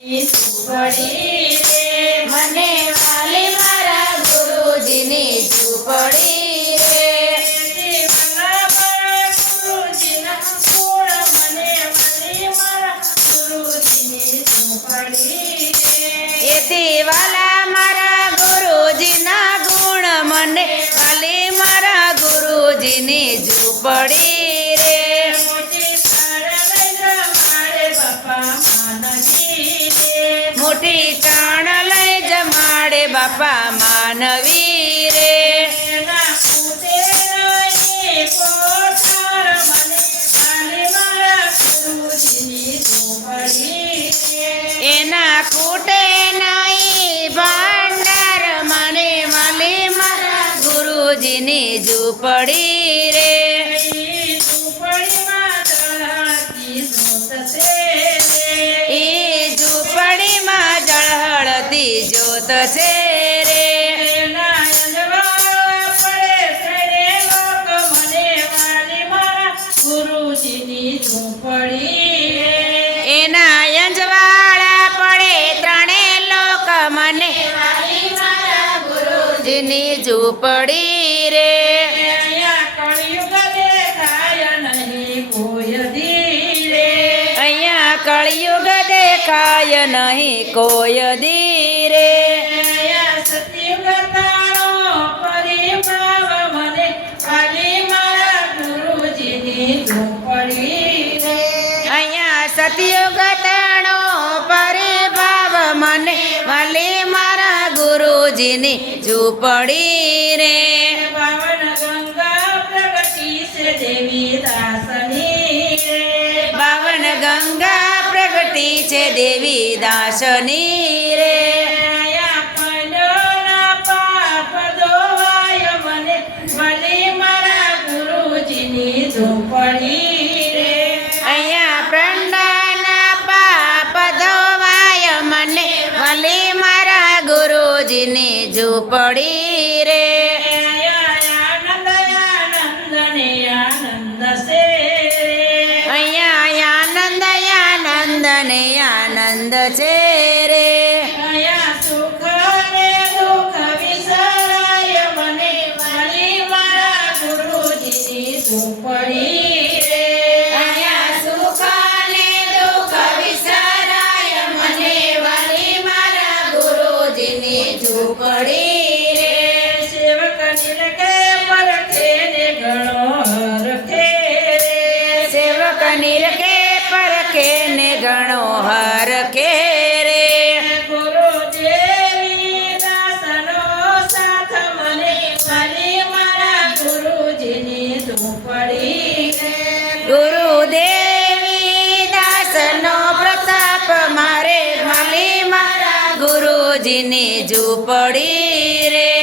ઝૂંપડી રે મને વાલી મારા ગુરુજીની ઝૂંપડી રે ગુરુજીના કુળ મને વાલી મારા ગુરુજીની ઝૂંપડી રે એથી વાલા મારા ગુરુજીના ગુણ મને વાલી મારા ગુરુજીની ઝૂંપડી રે મોટી ચાણ લઈ જમાડે બાપા માનવી રે એના કૂટે નહીં ભંડાર મને માલી મારા ગુરુજીની ઝૂંપડી રે જોત છે રે એના અંજવાળા પડે ત્રણે લોક મને ગુરુજીની ઝૂંપડી રે અહીંયા કળિયુગ દેખાય નહીં કોઈ દી રે અહીંયા સતયુગ તાણો પરિભાવ મને વાલી મારા ગુરુજીની ઝૂંપડી રે પાવન ગંગા પ્રગટી છે દેવી દાસની પાવન ગંગા પ્રગટી છે દેવી દાસની રે અહીંયા પ્રંડાના પાપ ધોવાય મને વાલી મારા ગુરુજીની ઝૂંપડી રે અહીંયા આનંદ આનંદ ને આનંદ છે રે સુખ ને દુઃખ વિસરાય મને વાલી મારા ગુરુજીની ઝૂંપડી રે અહીંયા સુખ ને દુઃખ વિસરાય મને વાલી મારા ગુરુજીની ઝૂંપડી રે સેવક નિરખે પરખે ને ઘણો હરખે સેવક નિરખે પરખે ને ઘણો હરખે રે ગુરુદેવી દાસનો સાથ મને વાલી મારા ગુરુજીની ઝૂંપડી રે ગુરુદેવી દાસનો પ્રતાપ મારે વાલી મારા ગુરુજીની ઝૂંપડી રે